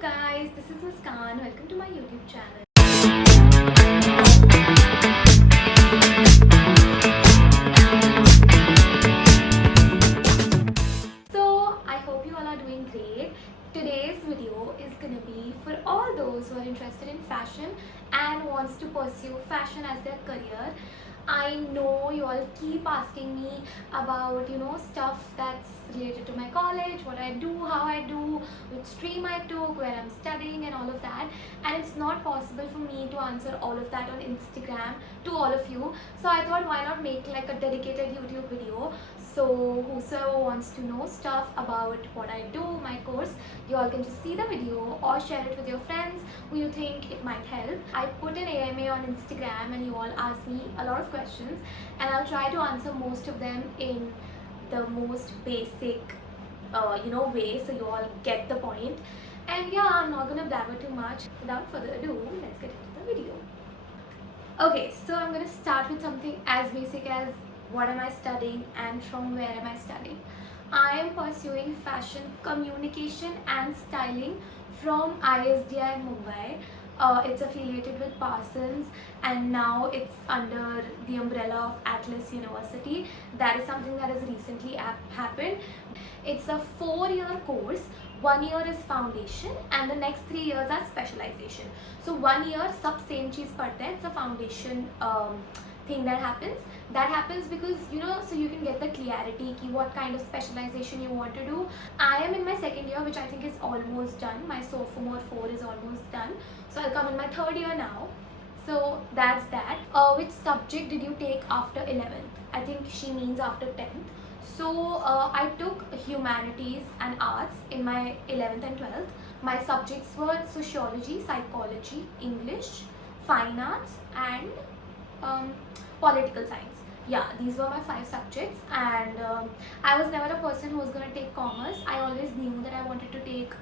guys, this is Muskan. Welcome to my YouTube channel. So I hope you all are doing great. Today's video is gonna be for all those who are interested in fashion and wants to pursue fashion as their career. I know you all keep asking me about stuff that's related to my college, what I do, how I do, which stream I took, where I'm studying and all of that, and it's not possible for me to answer all of that on Instagram to all of you. So I thought, why not make like a dedicated YouTube video, so whosoever wants to know stuff about what I do, my course, you all can just see the video or share it with your friends who you think it might help. I put an AMA on Instagram and you all asked me a lot of questions, and I'll try to answer most of them in the most basic way, so you all get the point. And yeah, I'm not gonna blabber too much. Without further ado, let's get into the video. Okay, so I'm gonna start with something as basic as what am I studying and from where am I studying. I am pursuing fashion communication and styling from ISDI Mumbai. It's affiliated with Parsons and now it's under the umbrella of Atlas University. That is something that has recently happened. It's a 4-year course. 1 year is foundation and the next 3 years are specialization. So 1 year sab same cheez padhte hai. It's a foundation thing that happens because so you can get the clarity ki what kind of specialization you want to do. I am in my 2nd year, which I think is almost done. My sophomore 4 is almost done, so I'll come in my 3rd year now. So that's that. Which subject did you take after 11th? I think she means after 10th. So I took humanities and arts in my 11th and 12th. My subjects were sociology, psychology, English, fine arts and political science. Yeah, these were my 5 subjects, and I was never a person who was going to take commerce. I always knew that I wanted to take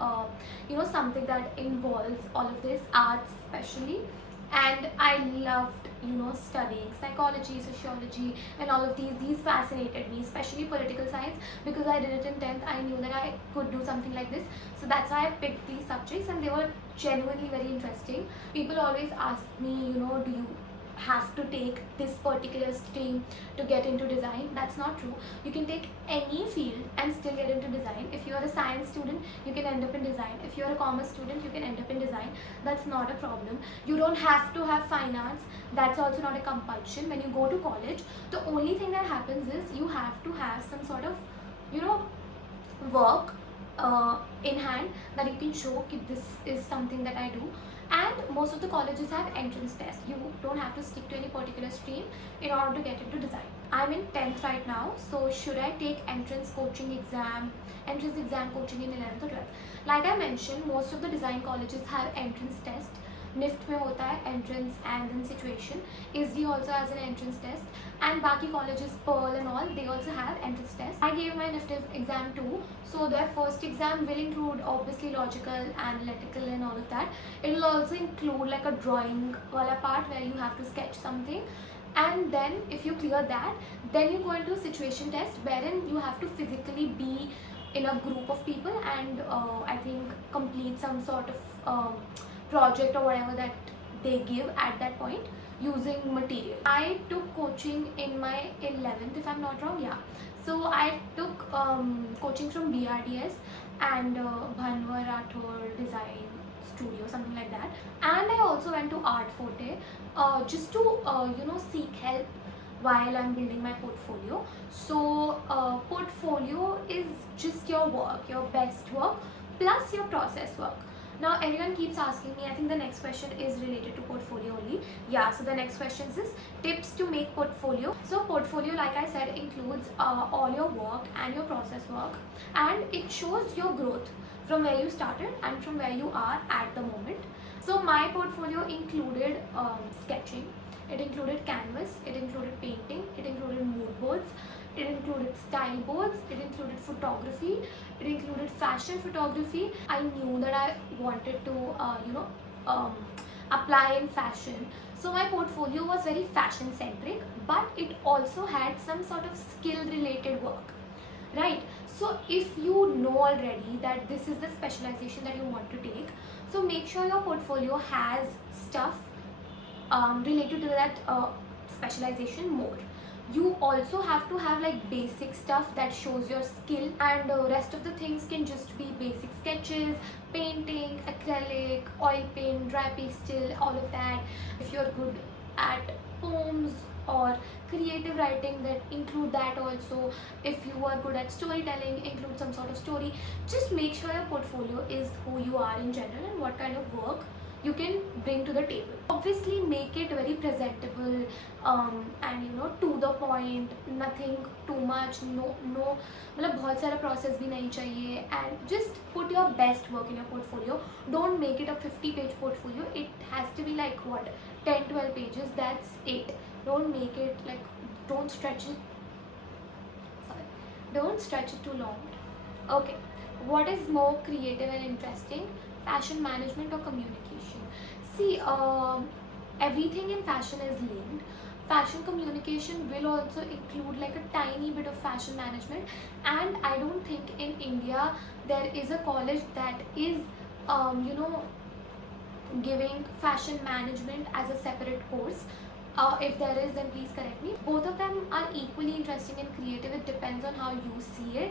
something that involves all of this, arts especially, and I loved studying psychology, sociology and all of these fascinated me, especially political science, because I did it in 10th. I knew that I could do something like this, so that's why I picked these subjects, and they were genuinely very interesting. People always ask me, do you have to take this particular stream to get into design? That's not true. You can take any field and still get into design. If you are a science student, you can end up in design. If you are a commerce student, you can end up in design. That's not a problem. You don't have to have fine arts. That's also not a compulsion. When you go to college, the only thing that happens is you have to have some sort of work in hand that you can show that this is something that I do. And most of the colleges have entrance tests. You don't have to stick to any particular stream in order to get into design. I'm in 10th right now, so should I take entrance exam coaching in 11th or 12th? Like I mentioned, most of the design colleges have entrance test. NIFT में होता है entrance and then situation. ISDI also has an entrance test, and बाकी colleges, Pearl and all, they also have entrance test. I gave my NIFT exam too, so their first exam will include obviously logical, analytical and all of that. It will also include like a drawing wala part where you have to sketch something, and then if you clear that, then you go into a situation test wherein you have to physically be in a group of people and I think complete some sort of project or whatever that they give at that point using material. I took coaching in my 11th, if I'm not wrong. Yeah, so I took coaching from BRDS and Bhanwar Rathore Design Studio, something like that, and I also went to Art Forte just to seek help while I'm building my portfolio. So portfolio is just your work, your best work plus your process work. Now everyone keeps asking me, I think the next question is related to portfolio only. Yeah, so the next question is tips to make portfolio. So portfolio, like I said, includes all your work and your process work, and it shows your growth from where you started and from where you are at the moment. So my portfolio included sketching, it included canvas, it included painting, it included mood boards, it included style boards, it included photography, it included fashion photography. I knew that I wanted to apply in fashion, so my portfolio was very fashion centric, but it also had some sort of skill related work. right? So if you know already that this is the specialization that you want to take, so make sure your portfolio has stuff related to that specialization more. You also have to have like basic stuff that shows your skill, and rest of the things can just be basic sketches, painting, acrylic, oil paint, dry pastel, all of that. If you're good at poems or creative writing, that include that also. If you are good at storytelling, include some sort of story. Just make sure your portfolio is who you are in general and what kind of work you can bring to the table. Obviously make it very presentable, and to the point, nothing too much, no मतलब बहुत सारा process भी नहीं चाहिए, and just put your best work in your portfolio. Don't make it a 50-page portfolio. It has to be like what, 10-12 pages, that's it. Don't make it like, don't stretch it too long. Okay, what is more creative and interesting, fashion management or communication? See, everything in fashion is linked. Fashion communication will also include like a tiny bit of fashion management, and I don't think in India there is a college that is giving fashion management as a separate course. If there is, then please correct me. Both of them are equally interesting and creative. It depends on how you see it.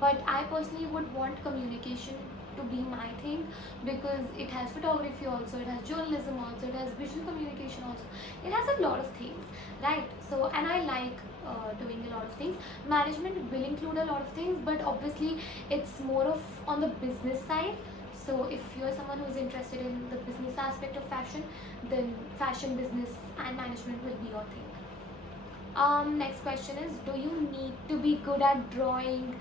But I personally would want communication to be my thing, because it has photography also, it has journalism also, it has visual communication also. It has a lot of things, right? So, and I like doing a lot of things. Management will include a lot of things, but obviously it's more of on the business side. So if you're someone who's interested in the business aspect of fashion, then fashion business and management will be your thing. Next question is, do you need to be good at drawing?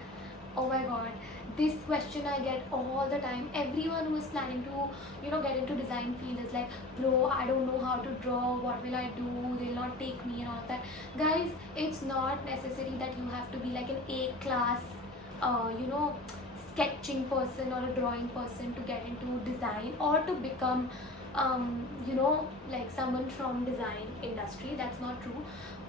Oh my god, this question I get all the time. Everyone who is planning to get into design field is like, bro, I don't know how to draw, what will I do, they'll not take me and all of that. Guys, it's not necessary that you have to be like an A class sketching person or a drawing person to get into design or to become like someone from design industry. That's not true.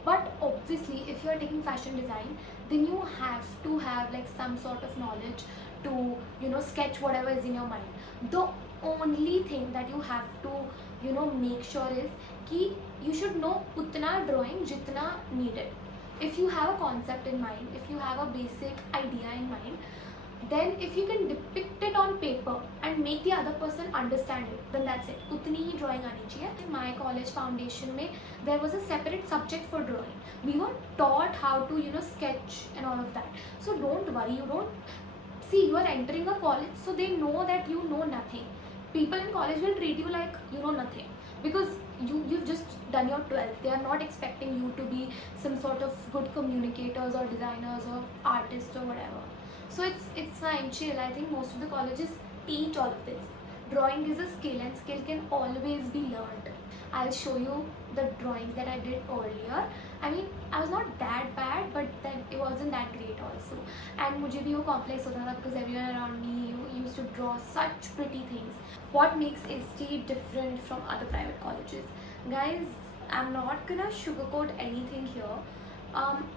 But obviously if you are taking fashion design, then you have to have like some sort of knowledge to sketch whatever is in your mind. The only thing that you have to make sure is कि you should know उतना drawing जितना needed. If you have a concept in mind, if you have a basic idea in mind, then if you can depict it on paper and make the other person understand it, then that's it. उतनी ही drawing आनी चाहिए. In my college foundation में there was a separate subject for drawing. We were taught how to sketch and all of that. So don't worry, you don't see, you are entering a college, so they know that you know nothing. People in college will treat you like you know nothing, because you've just done your 12th. They are not expecting you to be some sort of good communicators or designers or artists or whatever. So it's fine, chill. I think most of the colleges teach all of this. Drawing is a skill, and skill can always be learned. I'll show you the drawings that I did earlier. I mean, I was not that bad, but then it wasn't that great also. And मुझे भी वो complex होता था because everyone around me used to draw such pretty things. What makes ISDI different from other private colleges? Guys, I'm not gonna sugarcoat anything here.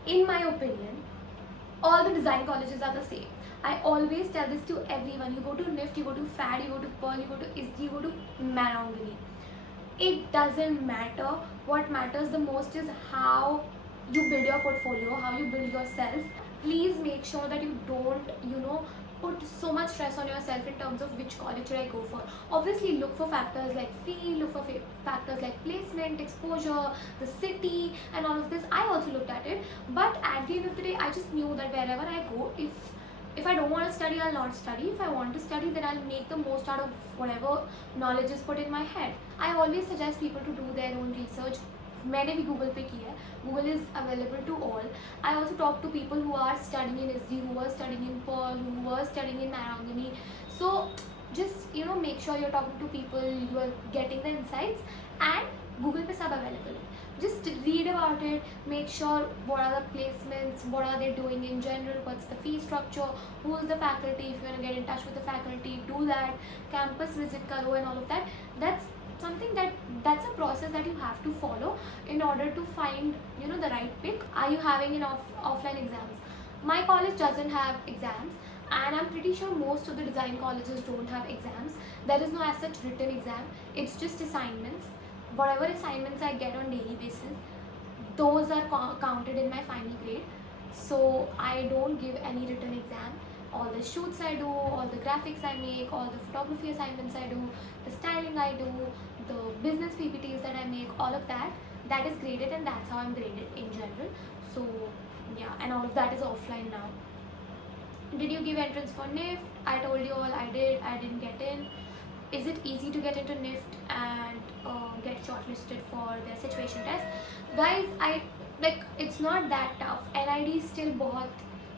In my opinion, all the design colleges are the same. I always tell this to everyone. You go to NIFT, you go to FAD, you go to Pearl, you go to ISDI, you go to Marangini. It doesn't matter. What matters the most is how you build your portfolio, how you build yourself. Please make sure that you don't put so much stress on yourself in terms of which college should I go for. Obviously look for factors like fee, look for factors like placement, exposure, the city and all of this. I also looked at it, but at the end of the day I just knew that wherever I go, if I don't want to study, I'll not study. If I want to study, then I'll make the most out of whatever knowledge is put in my head. I always suggest people to do their own research. मैंने भी Google पे किया है. Google is available to all. I also talk to people who are studying in ISDI, who are studying in Pearl, who were studying in Marangini. So just make sure you're talking to people, you are getting the insights, and Google पे सब available है. Just read about it, make sure what are the placements, what are they doing in general, what's the fee structure, who is the faculty. If you want to get in touch with the faculty, do that. Campus visit karo and all of that. That's something that's a process that you have to follow in order to find the right pick. Are you having an offline exams? My college doesn't have exams, and I'm pretty sure most of the design colleges don't have exams. There is no as such written exam, it's just assignments. Whatever assignments I get on daily basis, those are counted in my final grade. So I don't give any written exam. All the shoots I do, all the graphics I make, all the photography assignments I do, the styling I do, the business PPTs that I make, all of that, that is graded, and that's how I'm graded in general. So yeah, and all of that is offline now. Did you give entrance for NIFT? I told you all I did. I didn't get in. Is it easy to get into NIFT and get shortlisted for their situation test? Guys, I like, it's not that tough. NID still बहुत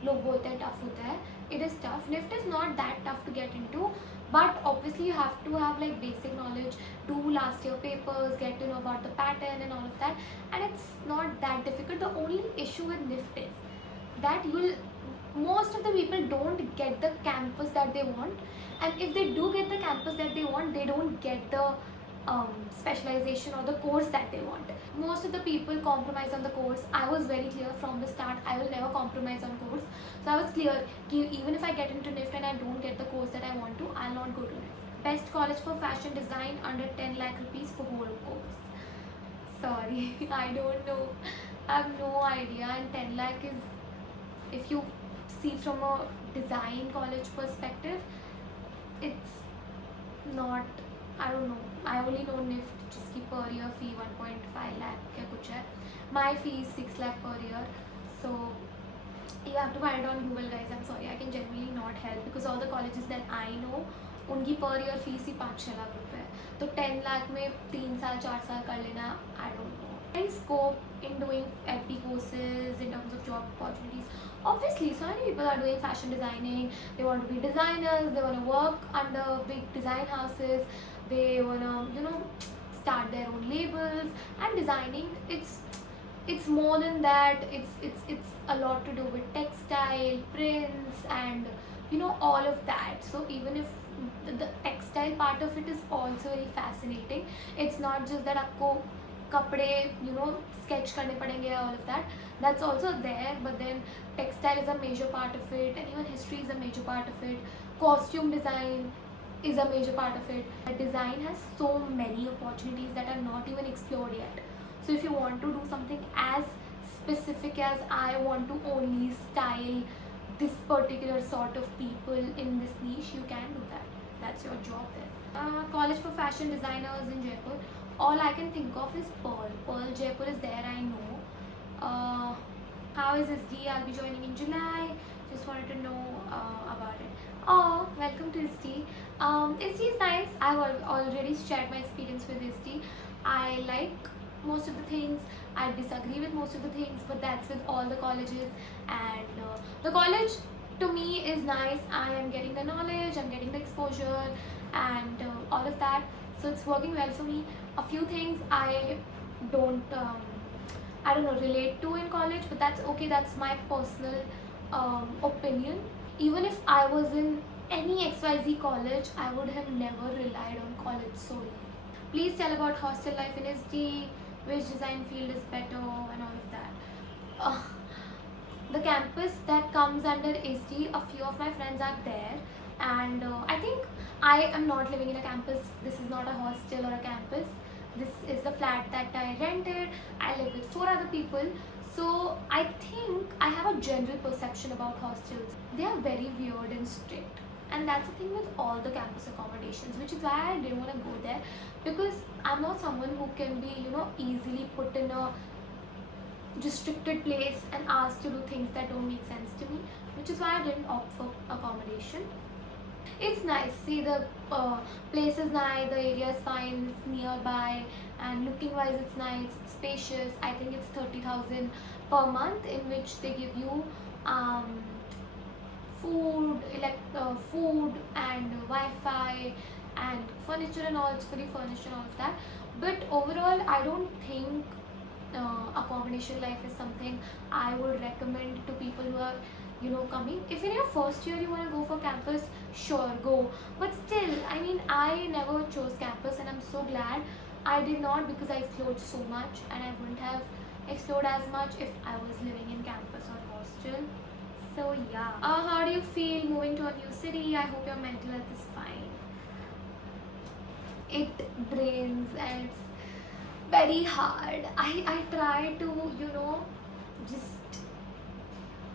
लोग बोलते हैं tough होता है. It is tough. NIFT is not that tough to get into, but obviously you have to have like basic knowledge, do last year papers, get to know about the pattern and all of that, and it's not that difficult. The only issue with NIFT is that most of the people don't get the campus that they want, and if they do get the campus that they want, they don't get the specialization or the course that they want. Most of the people compromise on the course. I was very clear from the start, I will never compromise on course. So I was clear that even if I get into NIFT and I don't get the course that I want to, I'll not go to NIFT. Best college for fashion design under 10 lakh rupees for whole course. Sorry, I don't know. I have no idea, and 10 lakh is, if you see from a design college perspective, it's not, I don't know. I only know NIFT जिसकी per year fee 1.5 lakh क्या कुछ है. My fee is 6 lakh per year. So you have to find it on Google, guys. I'm sorry, I can generally not help because all the colleges that I know, उनकी per year fees ही 5-6 लाख रुपए है. तो 10 लाख में 3 साल 4 साल कर लेना, I don't know. Any scope in doing FD courses in terms of job opportunities? Obviously, so many people are doing fashion designing. They want to be designers. They want to work under big design houses. They want to, start their own labels. And designing, it's more than that. It's a lot to do with textile, prints, and all of that. So even if the textile part of it is also very fascinating, it's not just that आपको कपड़े sketch करने पड़ेंगे, all of that. That's also there, but then textile is a major part of it, and even history is a major part of it. Costume design is a major part of it. Design has so many opportunities that are not even explored yet. So if you want to do something as specific as I want to only style this particular sort of people in this niche, you can do that. That's your job there. College for fashion designers in Jaipur. All I can think of is Pearl Jaipur is there, I know. How is ISDI? I'll be joining in July. Just wanted to know about it. Oh, welcome to ISDI. ISDI is nice. I've already shared my experience with ISDI. I like most of the things. I disagree with most of the things, but that's with all the colleges. And the college to me is nice. I am getting the knowledge, I'm getting the exposure, and all of that. So it's working well for me. A few things I don't relate to in college, but that's okay. That's my personal opinion. Even if I was in any XYZ college, I would have never relied on college solely. Please tell about hostel life in SD, which design field is better, and all of that. The campus that comes under SD, a few of my friends are there, and I think I am not living in a campus. This is not a hostel or a campus. This is the flat that I rented. I live with 4 other people. So I think I have a general perception about hostels. They are very weird and strict. And that's the thing with all the campus accommodations, which is why I didn't want to go there, because I'm not someone who can be, easily put in a restricted place and asked to do things that don't make sense to me, which is why I didn't opt for accommodation. It's nice. See, the place is nice, the area is fine, it's nearby, and looking wise it's nice, it's spacious. I think it's 30,000 per month, in which they give you food and Wi-Fi and furniture and all. It's fully furnished and all of that. But overall, I don't think accommodation life is something I would recommend to people who are coming. If in your first year you want to go for campus, sure, go. But still, I never chose campus, and I'm so glad I did not, because I explored so much, and I wouldn't have explored as much if I was living in campus or hostel. So yeah, how do you feel moving to a new city? I hope your mental health is fine. It drains and it's very hard. I try to, just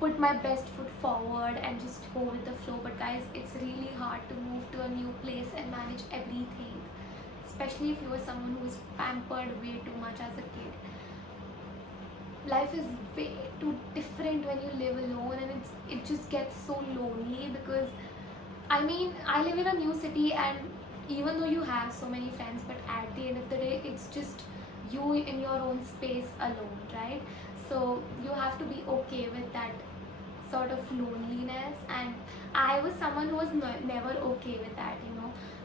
put my best foot forward and just go with the flow, but guys, it's really hard to move to a new place and manage everything, especially if you are someone who is pampered way too much as a kid. Life is way too different when you live alone, and it just gets so lonely because I live in a new city, and even though you have so many friends, but at the end of the day, it's just you in your own space alone, right? So you have to be okay with that sort of loneliness, and I was someone who was never okay with that.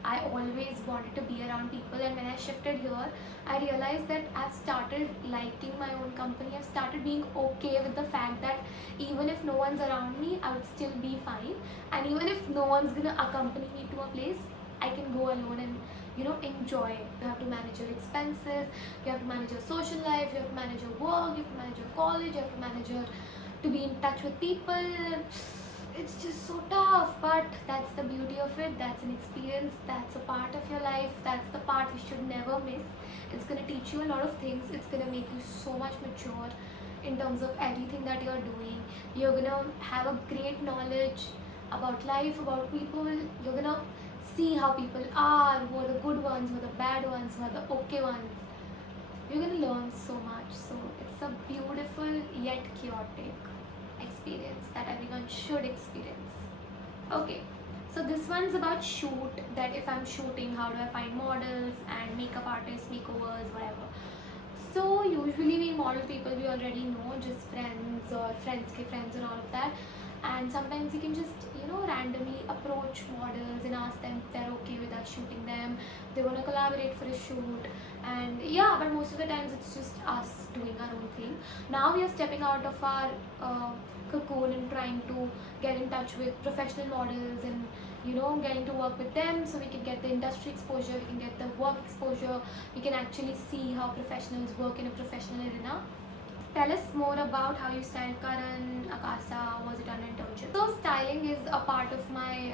I always wanted to be around people, and when I shifted here, I realized that I've started liking my own company. I've started being okay with the fact that even if no one's around me, I would still be fine, and even if no one's gonna accompany me to a place, I can go alone and enjoy it. You have to manage your expenses, you have to manage your social life, you have to manage your work, you have to manage your college, you have to manage your to be in touch with people. It's just so tough, but that's the beauty of it. That's an experience, that's a part of your life, that's the part you should never miss. It's going to teach you a lot of things. It's going to make you so much mature in terms of everything that you're doing. You're going to have a great knowledge about life, about people. You're going to see how people are, who are the good ones, who are the bad ones, who are the okay ones. You're going to learn so much. So it's a beautiful yet chaotic experience that everyone should experience. Okay, so this one's about shoot, that if I'm shooting, how do I find models and makeup artists, makeovers, whatever. So usually we model people we already know, just friends or friends ke friends and all of that. And sometimes you can just randomly approach models and ask them if they're okay with us shooting them, they want to collaborate for a shoot. And yeah, but most of the times it's just us doing our own thing. Now we are stepping out of our cocoon and trying to get in touch with professional models and getting to work with them, so we can get the industry exposure, we can get the work exposure, we can actually see how professionals work in a professional arena. Tell us more about how you styled Karan, Akasa, was it an internship? So styling is a part of my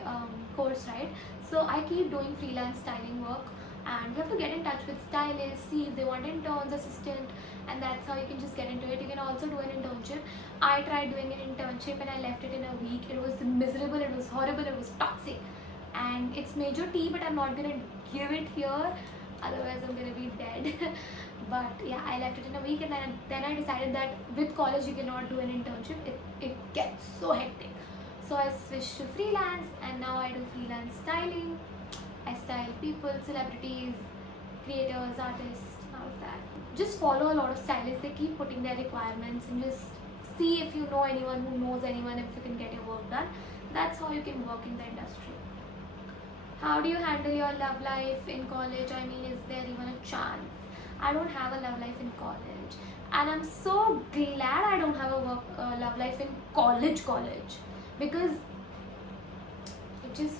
course, right? So I keep doing freelance styling work, and you have to get in touch with stylists, see if they want interns, assistant, and that's how you can just get into it. You can also do an internship. I tried doing an internship and I left it in a week. It was miserable, it was horrible, it was toxic. And it's major T, but I'm not gonna give it here, otherwise I'm gonna be dead. But yeah, I left it in a week, and then I decided that with college you cannot do an internship. It gets so hectic. So I switched to freelance, and now I do freelance styling. I style people, celebrities, creators, artists, all of that. Just follow a lot of stylists. They keep putting their requirements, and just see if you know anyone who knows anyone, if you can get your work done. That's how you can work in the industry. How do you handle your love life in college? Is there even a chance? I don't have a love life in college, and I'm so glad I don't have a love life in college, because it just,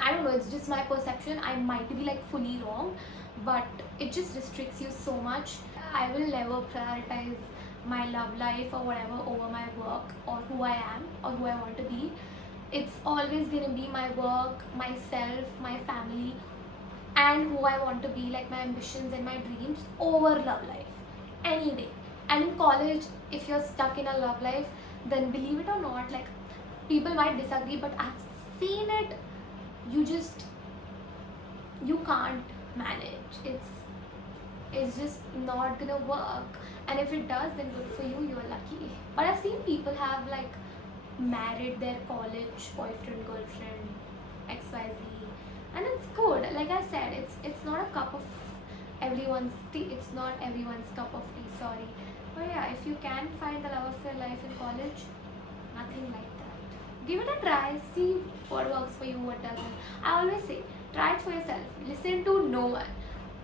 I don't know, it's just my perception. I might be like fully wrong, but it just restricts you so much. I will never prioritize my love life or whatever over my work or who I am or who I want to be. It's always gonna be my work, myself, my family, and who I want to be, like my ambitions and my dreams, over love life any day. And in college, if you're stuck in a love life, then believe it or not, like, people might disagree, but I've seen it, you can't manage. It's just not gonna work, and if it does, then good for you, you're lucky. But I've seen people have like married their college boyfriend, girlfriend, XYZ, and it's good. Like I said, it's not a cup of everyone's tea. It's not everyone's cup of tea, sorry. But yeah, if you can find the love of your life in college, nothing like that. Give it a try, see what works for you, what doesn't. I always say, try it for yourself. Listen to no one.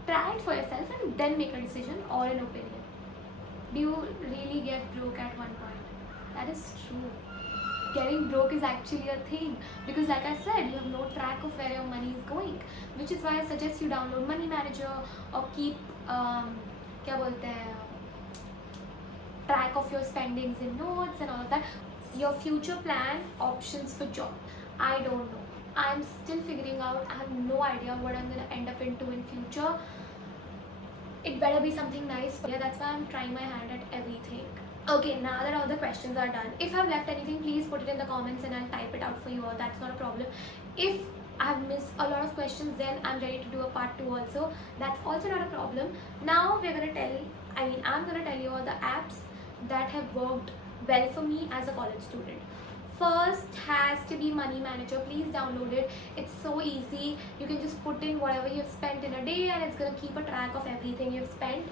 Try it for yourself and then make a decision or an opinion. Do you really get broke at one point? That is true. Getting broke is actually a thing, because like I said, you have no track of where your money is going, which is why I suggest you download Money Manager or keep track of your spendings in notes and all of that. your future plan, options for job. I don't know. I'm still figuring out. I have no idea what I'm gonna end up into in future. It better be something nice. Yeah, that's why I'm trying my hand at everything. Okay, now that all the questions are done, if I've left anything, please put it in the comments and I'll type it out for you all. That's not a problem. If I've missed a lot of questions, then I'm ready to do a part 2 also. That's also not a problem. Now I'm gonna tell you all the apps that have worked well for me as a college student. First has to be Money Manager. Please download it. It's so easy. You can just put in whatever you've spent in a day and it's gonna keep a track of everything you've spent.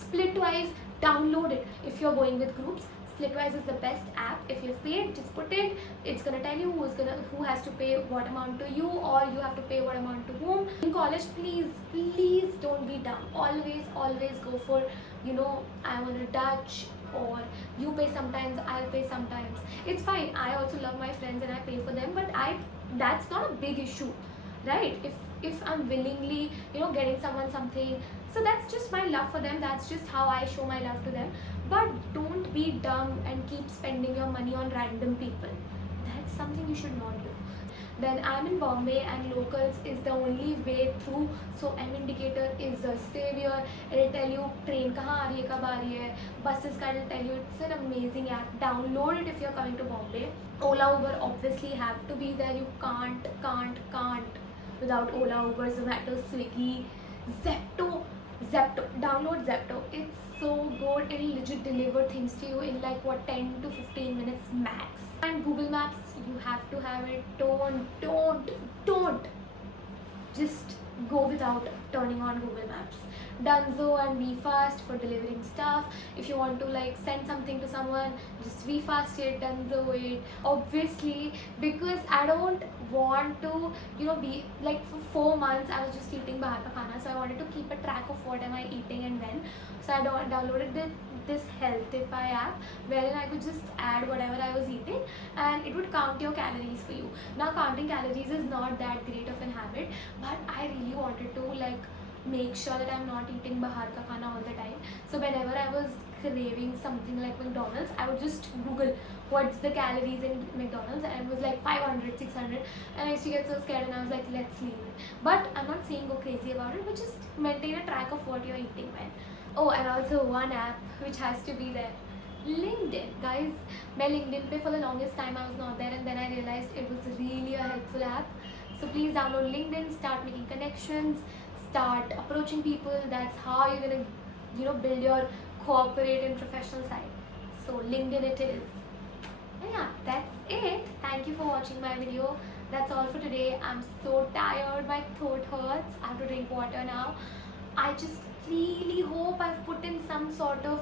Splitwise, download it. If you're going with groups, Splitwise is the best app. If you've paid, just put it. It's gonna tell you who has to pay what amount to you, or you have to pay what amount to whom. In college, please don't be dumb. Always go for, I want a Dutch, or you pay sometimes, I'll pay sometimes. It's fine. I also love my friends and I pay for them, but that's not a big issue, right? If I'm willingly, getting someone something, so that's just my love for them. That's just how I show my love to them. But don't be dumb and keep spending your money on random people. That's something you should not do. Then I'm in Bombay and locals is the only way through. So M indicator is the savior. It'll tell you train kahan aa rahi hai, kab aa rahi hai, buses ka it'll tell you. It's an amazing app. Download it if you're coming to Bombay. Ola, Uber obviously have to be there. You can't without Ola, Uber, Zomato, Swiggy, Zepto. Download Zepto. It's so good. It'll legit deliver things to you in like 10 to 15 minutes max. And Google Maps, you have to have it. Don't just go without turning on Google Maps. Dunzo and VFast for delivering stuff. If you want to like send something to someone, just VFast it, Dunzo it. Obviously, because I don't want to, be like for 4 months I was just eating bahar ka khana, so I wanted to keep a track of what am I eating and when. So I downloaded this Healthify app wherein I could just add whatever I was eating and it would count your calories for you. Now counting calories is not that great of an habit, but I really wanted to like make sure that I'm not eating bahar ka khana all the time. So whenever I was craving something like McDonald's, I would just Google what's the calories in McDonald's, and it was like 500, 600, and I used to get so scared and I was like, let's leave it. But I'm not saying go crazy about it, but just maintain a track of what you're eating when. Oh, and also one app which has to be there, LinkedIn. Guys, my LinkedIn pay for the longest time I was not there, and then I realized it was really a helpful app. So please download LinkedIn, start making connections, start approaching people. That's how you're gonna, build your corporate and professional side. So LinkedIn it is. And yeah, that's it. Thank you for watching my video. That's all for today. I'm so tired. My throat hurts. I have to drink water now. I just really hope I've put in some sort of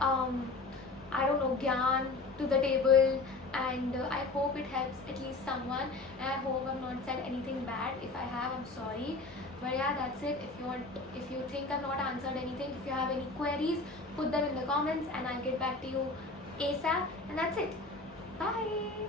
I don't know, gyan to the table, and I hope it helps at least someone, and I hope I've not said anything bad. If I have, I'm sorry. But yeah, that's it. If you think I've not answered anything, if you have any queries, put them in the comments and I'll get back to you ASAP. And that's it. Bye.